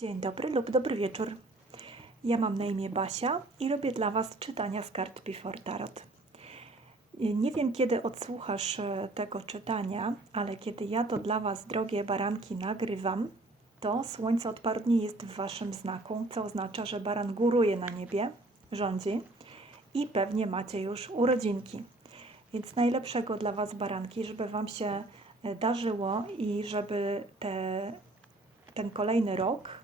Dzień dobry lub dobry wieczór. Ja mam na imię Basia i robię dla Was czytania z kart Before Tarot. Nie wiem, kiedy odsłuchasz e, tego czytania, ale kiedy ja to dla Was, drogie baranki, nagrywam, to słońce od paru dni jest w Waszym znaku, co oznacza, że baran góruje na niebie, rządzi i pewnie macie już urodzinki. Więc najlepszego dla Was, baranki, żeby Wam się e, darzyło i żeby te, ten kolejny rok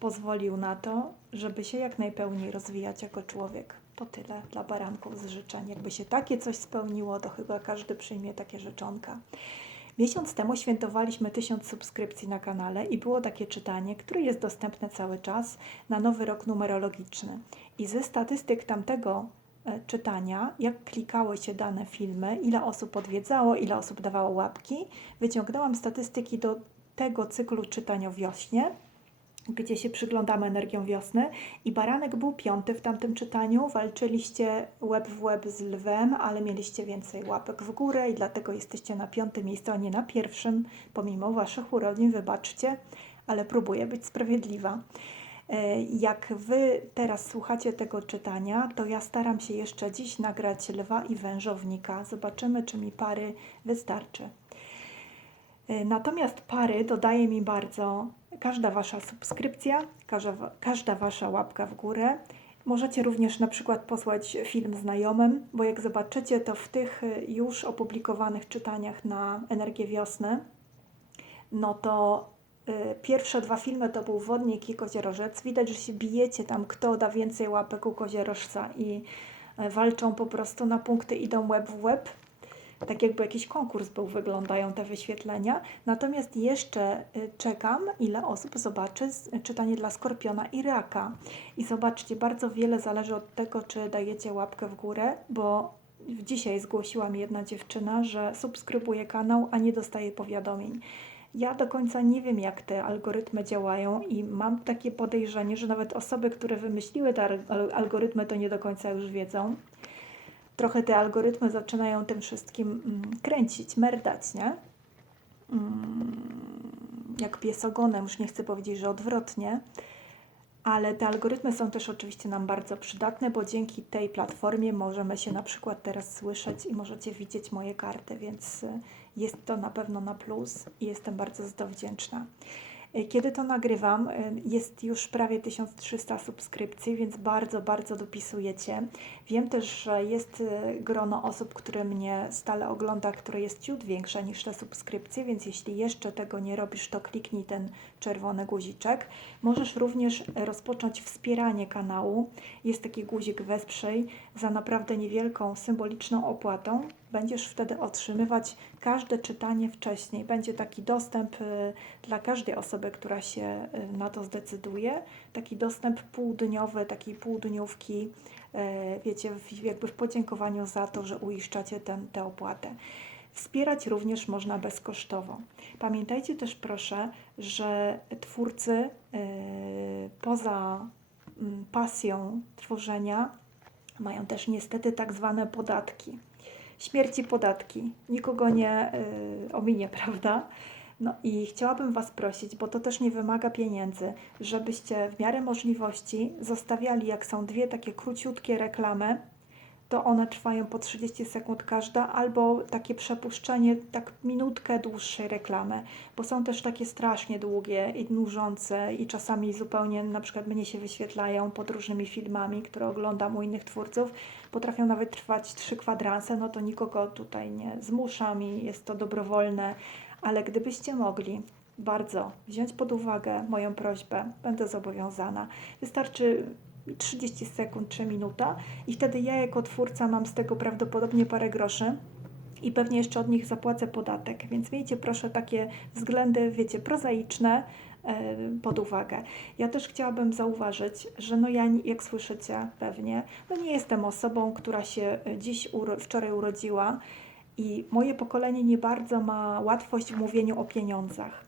pozwolił na to, żeby się jak najpełniej rozwijać jako człowiek. To tyle dla baranków z życzeń. Jakby się takie coś spełniło, to chyba każdy przyjmie takie życzonka. Miesiąc temu świętowaliśmy tysiąc subskrypcji na kanale i było takie czytanie, które jest dostępne cały czas na nowy rok numerologiczny. I ze statystyk tamtego e, czytania, jak klikały się dane filmy, ile osób odwiedzało, ile osób dawało łapki, wyciągnęłam statystyki do tego cyklu czytania wiośnie, gdzie się przyglądamy energią wiosny i Baranek był piąty w tamtym czytaniu. Walczyliście łeb w łeb z lwem, ale mieliście więcej łapek w górę i dlatego jesteście na piątym miejscu, a nie na pierwszym, pomimo Waszych urodzin, wybaczcie, ale próbuję być sprawiedliwa. E, Jak Wy teraz słuchacie tego czytania, to ja staram się jeszcze dziś nagrać lwa i wężownika. Zobaczymy, czy mi pary wystarczy. E, Natomiast pary dodaje mi bardzo każda Wasza subskrypcja, każda, każda Wasza łapka w górę. Możecie również na przykład posłać film znajomym, bo jak zobaczycie, to w tych y, już opublikowanych czytaniach na Energię Wiosny, no to y, pierwsze dwa filmy to był Wodnik i Koziorożec. Widać, że się bijecie tam, kto da więcej łapek u Koziorożca i y, walczą po prostu na punkty, idą łeb w łeb tak jakby jakiś konkurs był, wyglądają te wyświetlenia. Natomiast jeszcze y, czekam, ile osób zobaczy z- czytanie dla Skorpiona i Raka. I zobaczcie, bardzo wiele zależy od tego, czy dajecie łapkę w górę, bo dzisiaj zgłosiła mi jedna dziewczyna, że subskrybuje kanał, a nie dostaje powiadomień. Ja do końca nie wiem, jak te algorytmy działają, i mam takie podejrzenie, że nawet osoby, które wymyśliły te al- algorytmy, to nie do końca już wiedzą trochę te algorytmy zaczynają tym wszystkim mm, kręcić, merdać, nie? Mm, jak pies ogonem, już nie chcę powiedzieć, że odwrotnie, ale te algorytmy są też oczywiście nam bardzo przydatne, bo dzięki tej platformie możemy się na przykład teraz słyszeć i możecie widzieć moje karty, więc y, jest to na pewno na plus i jestem bardzo za to wdzięczna. Y, Kiedy to nagrywam, y, jest już prawie 1300 subskrypcji, więc bardzo, bardzo dopisujecie. Wiem też, że jest y, grono osób, które mnie stale ogląda, które jest ciut większe niż te subskrypcje, więc jeśli jeszcze tego nie robisz, to kliknij ten czerwony guziczek. Możesz również rozpocząć wspieranie kanału. Jest taki guzik wesprzyj za naprawdę niewielką, symboliczną opłatą. Będziesz wtedy otrzymywać każde czytanie wcześniej. Będzie taki dostęp y, dla każdej osoby, która się y, na to zdecyduje. Taki dostęp półdniowy, takiej półdniówki, e, wiecie, jakby w podziękowaniu za to, że uiszczacie ten, tę opłatę. Wspierać również można bezkosztowo. Pamiętajcie też proszę, że twórcy y, poza mm, pasją tworzenia mają też niestety tak zwane podatki. Śmierci podatki. Nikogo nie y, ominie, prawda? No i chciałabym Was prosić, bo to też nie wymaga pieniędzy, żebyście w miarę możliwości zostawiali, jak są dwie takie króciutkie reklamy, to one trwają po 30 sekund każda, albo takie przepuszczenie, tak minutkę dłuższej reklamy, bo są też takie strasznie długie i nużące i czasami zupełnie na przykład mnie się wyświetlają pod różnymi filmami, które oglądam u innych twórców, potrafią nawet trwać trzy kwadranse, no to nikogo tutaj nie zmuszam i jest to dobrowolne, ale gdybyście mogli bardzo wziąć pod uwagę moją prośbę, będę zobowiązana. Wystarczy 30 sekund czy minuta i wtedy ja jako twórca mam z tego prawdopodobnie parę groszy i pewnie jeszcze od nich zapłacę podatek, więc miejcie proszę takie względy, wiecie, prozaiczne e, pod uwagę. Ja też chciałabym zauważyć, że no ja, jak słyszycie pewnie, no nie jestem osobą, która się dziś, uro, wczoraj urodziła i moje pokolenie nie bardzo ma łatwość w mówieniu o pieniądzach.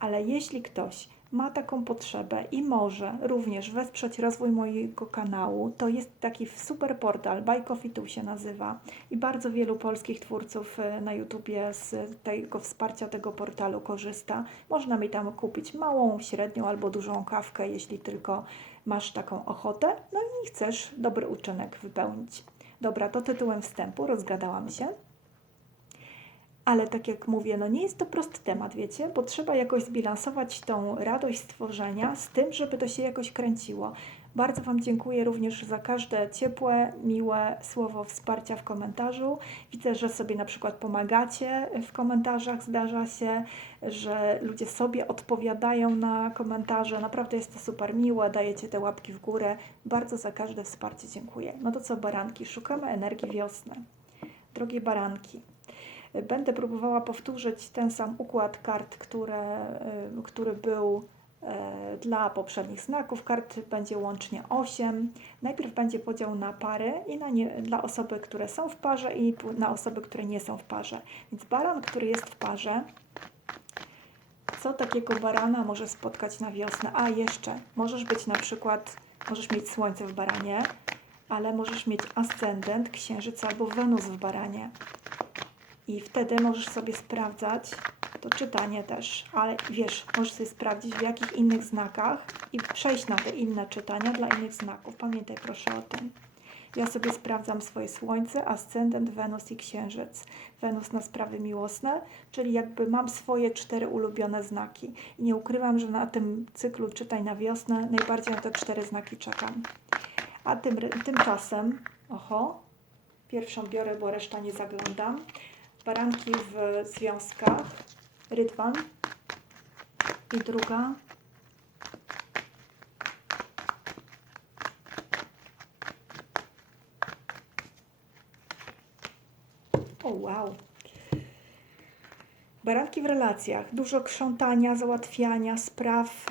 Ale jeśli ktoś ma taką potrzebę i może również wesprzeć rozwój mojego kanału, to jest taki super portal, Buy Coffee Tu się nazywa i bardzo wielu polskich twórców e, na YouTubie z tego wsparcia tego portalu korzysta. Można mi tam kupić małą, średnią albo dużą kawkę, jeśli tylko masz taką ochotę, no i chcesz dobry uczynek wypełnić. Dobra, to tytułem wstępu, rozgadałam się. Ale tak jak mówię, no nie jest to prosty temat, wiecie, bo trzeba jakoś zbilansować tą radość stworzenia z tym, żeby to się jakoś kręciło. Bardzo Wam dziękuję również za każde ciepłe, miłe słowo wsparcia w komentarzu. Widzę, że sobie na przykład pomagacie w komentarzach, zdarza się, że ludzie sobie odpowiadają na komentarze. Naprawdę jest to super miłe, dajecie te łapki w górę. Bardzo za każde wsparcie dziękuję. No to co, baranki, szukamy energii wiosny. Drogie baranki, Będę próbowała powtórzyć ten sam układ kart, które, y, który był e, dla poprzednich znaków. Kart będzie łącznie 8. Najpierw będzie podział na pary i na nie, dla osoby, które są w parze i na osoby, które nie są w parze. Więc baran, który jest w parze, co takiego barana może spotkać na wiosnę? A jeszcze, możesz być na przykład, możesz mieć słońce w baranie, ale możesz mieć ascendent, księżyc albo Wenus w baranie. I wtedy możesz sobie sprawdzać to czytanie też, ale wiesz, możesz sobie sprawdzić w jakich innych znakach i przejść na te inne czytania dla innych znaków. Pamiętaj proszę o tym. Ja sobie sprawdzam swoje słońce, ascendent, Wenus i księżyc. Wenus na sprawy miłosne, czyli jakby mam swoje cztery ulubione znaki. I nie ukrywam, że na tym cyklu czytaj na wiosnę najbardziej na te cztery znaki czekam. A tym, tymczasem, oho, pierwszą biorę, bo reszta nie zaglądam baranki w związkach, rydwan. I druga. O wow Baranki w relacjach, dużo krzątania, załatwiania spraw,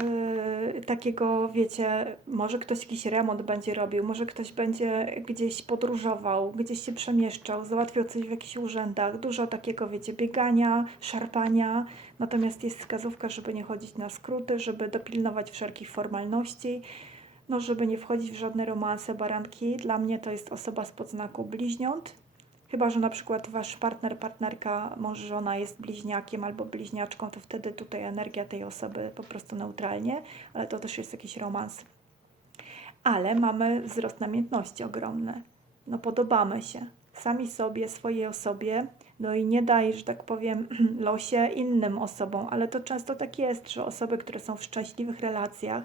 yy, takiego, wiecie, może ktoś jakiś remont będzie robił, może ktoś będzie gdzieś podróżował, gdzieś się przemieszczał, załatwiał coś w jakichś urzędach, dużo takiego, wiecie, biegania, szarpania, natomiast jest wskazówka, żeby nie chodzić na skróty, żeby dopilnować wszelkich formalności, no żeby nie wchodzić w żadne romanse. Baranki. Dla mnie to jest osoba z podznaku bliźniąt, Chyba, że na przykład wasz partner, partnerka, może żona jest bliźniakiem albo bliźniaczką, to wtedy tutaj energia tej osoby po prostu neutralnie, ale to też jest jakiś romans. Ale mamy wzrost namiętności ogromny. No podobamy się sami sobie, swojej osobie, no i nie daj, że tak powiem, losie innym osobom, ale to często tak jest, że osoby, które są w szczęśliwych relacjach,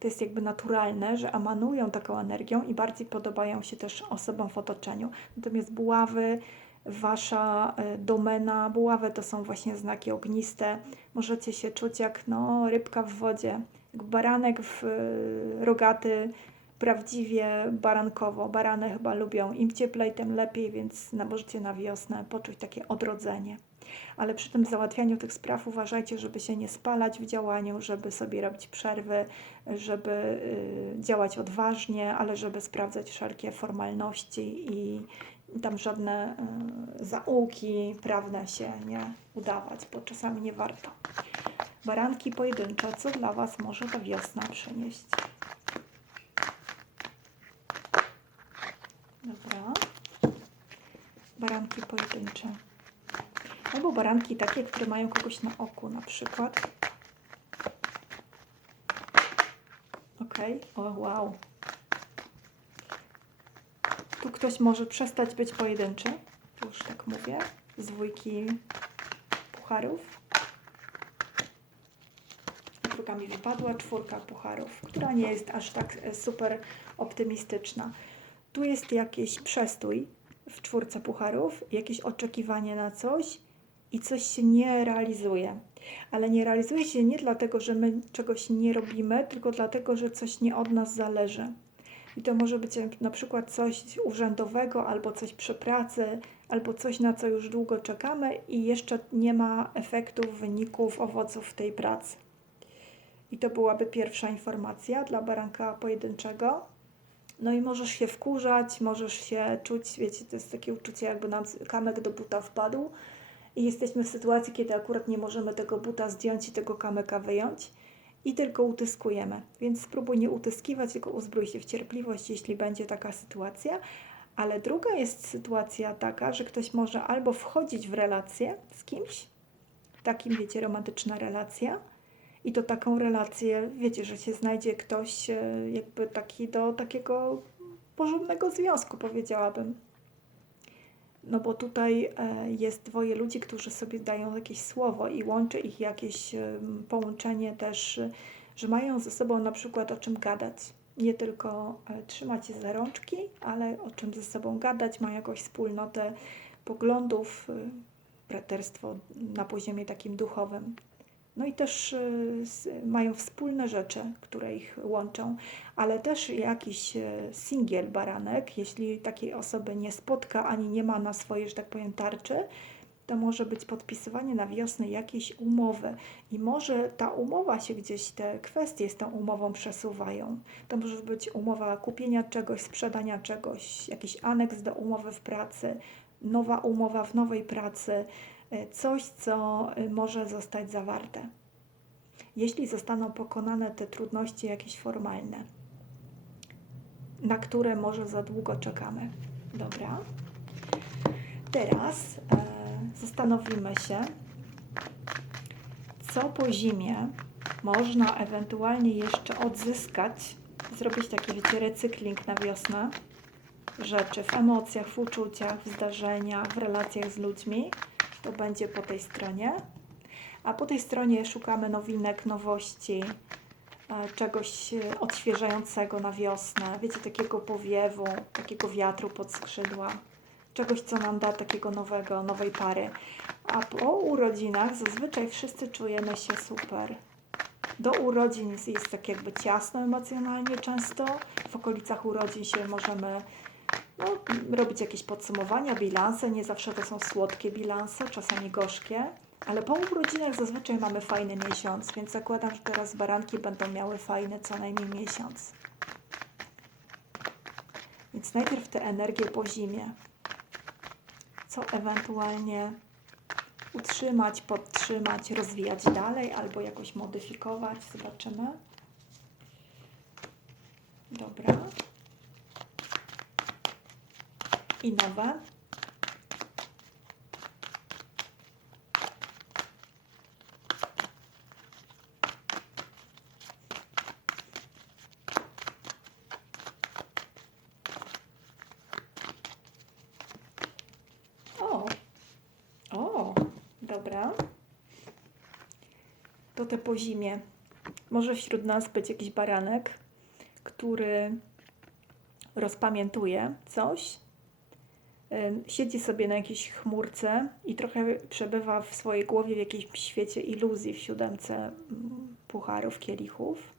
to jest jakby naturalne, że emanują taką energią i bardziej podobają się też osobom w otoczeniu. Natomiast buławy, wasza e, domena, buławy to są właśnie znaki ogniste. Możecie się czuć jak no, rybka w wodzie, jak baranek w, e, rogaty, prawdziwie barankowo. Barany chyba lubią im cieplej, tym lepiej, więc możecie na wiosnę poczuć takie odrodzenie ale przy tym załatwianiu tych spraw uważajcie, żeby się nie spalać w działaniu, żeby sobie robić przerwy, żeby y, działać odważnie, ale żeby sprawdzać wszelkie formalności i tam żadne y, zaułki prawne się nie udawać, bo czasami nie warto. Baranki pojedyncze, co dla Was może ta wiosna przynieść? Dobra. Baranki pojedyncze. Albo baranki takie, które mają kogoś na oku na przykład. Ok, o wow. Tu ktoś może przestać być pojedynczy, już tak mówię, z dwójki pucharów. Druga mi wypadła, czwórka pucharów, która nie jest aż tak e, super optymistyczna. Tu jest jakiś przestój w czwórce pucharów, jakieś oczekiwanie na coś, i coś się nie realizuje. Ale nie realizuje się nie dlatego, że my czegoś nie robimy, tylko dlatego, że coś nie od nas zależy. I to może być na przykład coś urzędowego, albo coś przy pracy, albo coś, na co już długo czekamy i jeszcze nie ma efektów, wyników, owoców tej pracy. I to byłaby pierwsza informacja dla baranka pojedynczego. No i możesz się wkurzać, możesz się czuć, wiecie, to jest takie uczucie, jakby nam kamek do buta wpadł i jesteśmy w sytuacji, kiedy akurat nie możemy tego buta zdjąć i tego kamyka wyjąć i tylko utyskujemy. Więc spróbuj nie utyskiwać, tylko uzbrój się w cierpliwość, jeśli będzie taka sytuacja. Ale druga jest sytuacja taka, że ktoś może albo wchodzić w relację z kimś, takim, wiecie, romantyczna relacja, i to taką relację, wiecie, że się znajdzie ktoś e, jakby taki do takiego porządnego związku, powiedziałabym. No bo tutaj e, jest dwoje ludzi, którzy sobie dają jakieś słowo i łączy ich jakieś em, połączenie też, e, że mają ze sobą na przykład o czym gadać. Nie tylko e, trzymać się za rączki, ale o czym ze sobą gadać, mają jakąś wspólnotę poglądów, e, braterstwo na poziomie takim duchowym. No i też s- mają wspólne rzeczy, które ich łączą, ale też jakiś e, singiel baranek, jeśli takiej osoby nie spotka ani nie ma na swojej, że tak powiem, tarczy, to może być podpisywanie na wiosnę jakiejś umowy. I może ta umowa się gdzieś, te kwestie z tą umową przesuwają. To może być umowa kupienia czegoś, sprzedania czegoś, jakiś aneks do umowy w pracy, nowa umowa w nowej pracy, coś, co e, może zostać zawarte. Jeśli zostaną pokonane te trudności jakieś formalne, na które może za długo czekamy. Dobra. Teraz e, zastanowimy się, co po zimie można ewentualnie jeszcze odzyskać, zrobić taki, wiecie, recykling na wiosnę rzeczy w emocjach, w uczuciach, w zdarzeniach, w relacjach z ludźmi. To będzie po tej stronie. A po tej stronie szukamy nowinek, nowości, e, czegoś e, odświeżającego na wiosnę, wiecie, takiego powiewu, takiego wiatru pod skrzydła, czegoś, co nam da takiego nowego, nowej pary. A po urodzinach zazwyczaj wszyscy czujemy się super. Do urodzin jest, tak jakby ciasno emocjonalnie często. W okolicach urodzin się możemy no, robić jakieś podsumowania, bilanse. Nie zawsze to są słodkie bilanse, czasami gorzkie. Ale po urodzinach zazwyczaj mamy fajny miesiąc, więc zakładam, że teraz baranki będą miały fajny co najmniej miesiąc. Więc najpierw te energie po zimie. Co ewentualnie utrzymać, podtrzymać, rozwijać dalej albo jakoś modyfikować. Zobaczymy. Dobra. I nowe. O, o, dobra. To te po zimie. Może wśród nas być jakiś baranek, który rozpamiętuje coś, siedzi sobie na jakiejś chmurce i trochę przebywa w swojej głowie w jakimś świecie iluzji w siódemce pucharów, kielichów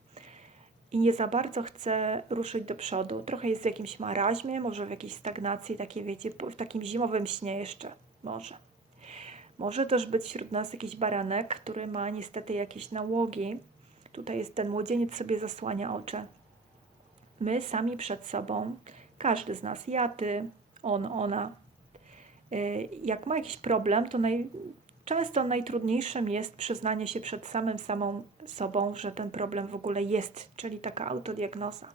i nie za bardzo chce ruszyć do przodu. Trochę jest w jakimś maraźmie, może w jakiejś stagnacji, takiej wiecie, w takim zimowym śnie jeszcze, może. Może też być wśród nas jakiś baranek, który ma niestety jakieś nałogi. Tutaj jest ten młodzieniec sobie zasłania oczy. My sami przed sobą, każdy z nas, ja, ty, on, ona. Y, Jak ma jakiś problem, to naj, często najtrudniejszym jest przyznanie się przed samym samą sobą, że ten problem w ogóle jest, czyli taka autodiagnoza.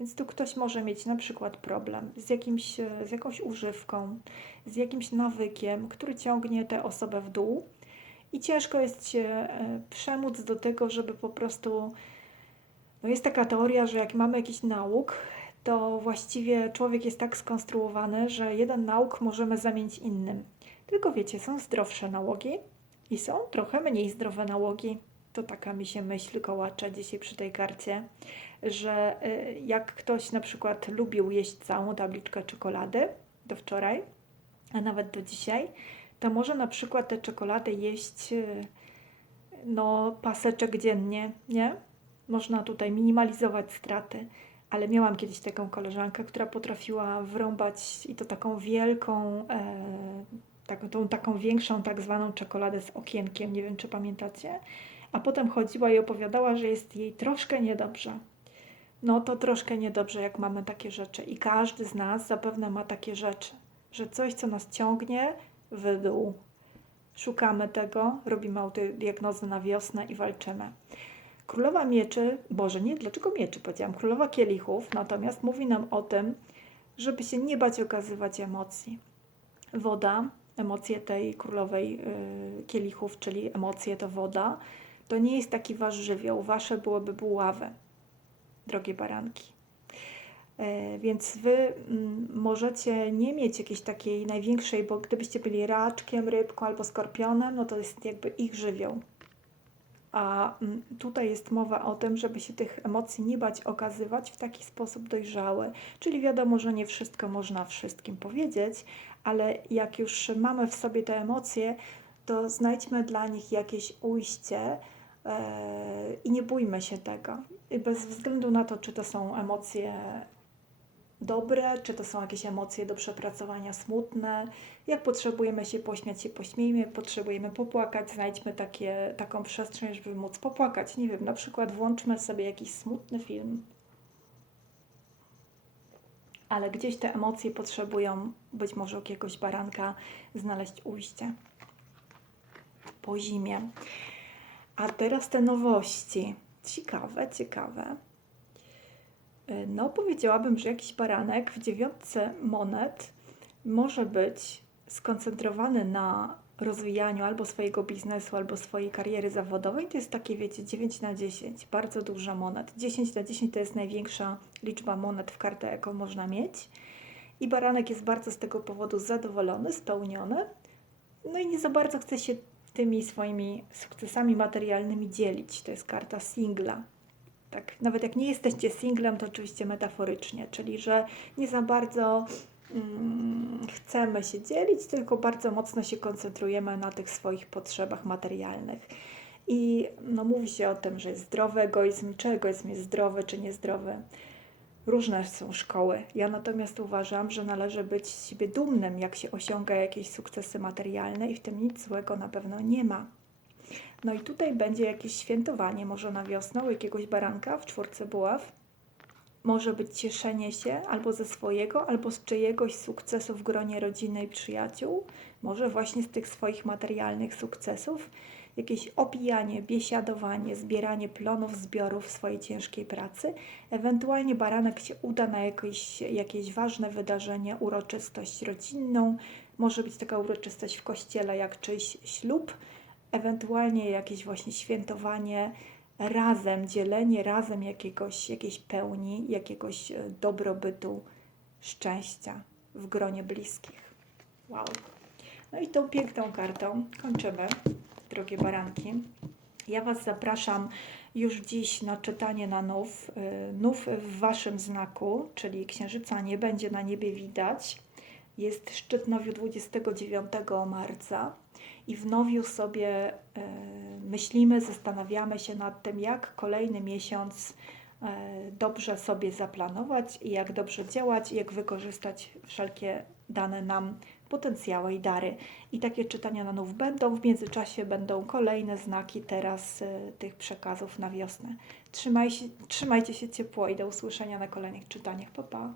Więc tu ktoś może mieć na przykład problem z, jakimś, e, z jakąś używką, z jakimś nawykiem, który ciągnie tę osobę w dół i ciężko jest się e, przemóc do tego, żeby po prostu. No jest taka teoria, że jak mamy jakiś nauk, to właściwie człowiek jest tak skonstruowany, że jeden nauk możemy zamienić innym. Tylko wiecie, są zdrowsze nałogi i są trochę mniej zdrowe nałogi. To taka mi się myśl kołacze dzisiaj przy tej karcie, że y, jak ktoś na przykład lubił jeść całą tabliczkę czekolady do wczoraj, a nawet do dzisiaj, to może na przykład tę czekoladę jeść y, no paseczek dziennie, nie? Można tutaj minimalizować straty. Ale miałam kiedyś taką koleżankę, która potrafiła wrąbać i to taką wielką, e, taką, tą taką większą tak zwaną czekoladę z okienkiem, nie wiem czy pamiętacie. A potem chodziła i opowiadała, że jest jej troszkę niedobrze. No to troszkę niedobrze, jak mamy takie rzeczy. I każdy z nas zapewne ma takie rzeczy, że coś, co nas ciągnie w dół. Szukamy tego, robimy autodiagnozę na wiosnę i walczymy. Królowa mieczy, Boże, nie, dlaczego mieczy powiedziałam? Królowa kielichów natomiast mówi nam o tym, żeby się nie bać okazywać emocji. Woda, emocje tej królowej y, kielichów, czyli emocje to woda, to nie jest taki wasz żywioł. Wasze byłyby buławy, drogie baranki. E, Więc wy mm, możecie nie mieć jakiejś takiej największej, bo gdybyście byli raczkiem, rybką albo skorpionem, no to jest jakby ich żywioł. A mm, tutaj jest mowa o tym, żeby się tych emocji nie bać okazywać w taki sposób dojrzały. Czyli wiadomo, że nie wszystko można wszystkim powiedzieć, ale jak już mamy w sobie te emocje, to znajdźmy dla nich jakieś ujście e, i nie bójmy się tego. I bez względu na to, czy to są emocje dobre, czy to są jakieś emocje do przepracowania smutne. Jak potrzebujemy się pośmiać, się pośmiejmy, potrzebujemy popłakać, znajdźmy takie, taką przestrzeń, żeby móc popłakać. Nie wiem, na przykład włączmy sobie jakiś smutny film, ale gdzieś te emocje potrzebują być może jakiegoś baranka znaleźć ujście po zimie. A teraz te nowości. Ciekawe, ciekawe. Y, No, powiedziałabym, że jakiś baranek w dziewiątce monet może być skoncentrowany na rozwijaniu albo swojego biznesu, albo swojej kariery zawodowej. To jest takie, wiecie, 9 na 10, bardzo dużo monet. 10 na 10 to jest największa liczba monet w kartę, jaką można mieć. I baranek jest bardzo z tego powodu zadowolony, spełniony. No i nie za bardzo chce się tymi swoimi sukcesami materialnymi dzielić. To jest karta singla. Tak, nawet jak nie jesteście singlem, to oczywiście metaforycznie, czyli że nie za bardzo mm, chcemy się dzielić, tylko bardzo mocno się koncentrujemy na tych swoich potrzebach materialnych. I no, mówi się o tym, że jest zdrowy egoizm, czy egoizm jest zdrowy, czy niezdrowy. Różne są szkoły. Ja natomiast uważam, że należy być z siebie dumnym, jak się osiąga jakieś sukcesy materialne, i w tym nic złego na pewno nie ma. No i tutaj będzie jakieś świętowanie, może na wiosnę jakiegoś baranka w czwórce buław. Może być cieszenie się albo ze swojego, albo z czyjegoś sukcesu w gronie rodziny i przyjaciół. Może właśnie z tych swoich materialnych sukcesów. Jakieś opijanie, biesiadowanie, zbieranie plonów, zbiorów swojej ciężkiej pracy. Ewentualnie baranek się uda na jakieś, jakieś ważne wydarzenie, uroczystość rodzinną. Może być taka uroczystość w kościele, jak czyjś ślub ewentualnie jakieś właśnie świętowanie razem, dzielenie razem jakiegoś, jakiejś pełni, jakiegoś e, dobrobytu, szczęścia w gronie bliskich. Wow. No i tą piękną kartą kończymy, drogie baranki. Ja Was zapraszam już dziś na czytanie na nów. Y, Nów w Waszym znaku, czyli księżyca nie będzie na niebie widać. Jest szczyt nowiu 29 marca i w nowiu sobie e, myślimy, zastanawiamy się nad tym, jak kolejny miesiąc e, dobrze sobie zaplanować i jak dobrze działać, jak wykorzystać wszelkie dane nam potencjały i dary. I takie czytania na nów będą. W międzyczasie będą kolejne znaki teraz e, tych przekazów na wiosnę. Trzymaj się, trzymajcie się ciepło i do usłyszenia na kolejnych czytaniach. Pa, pa.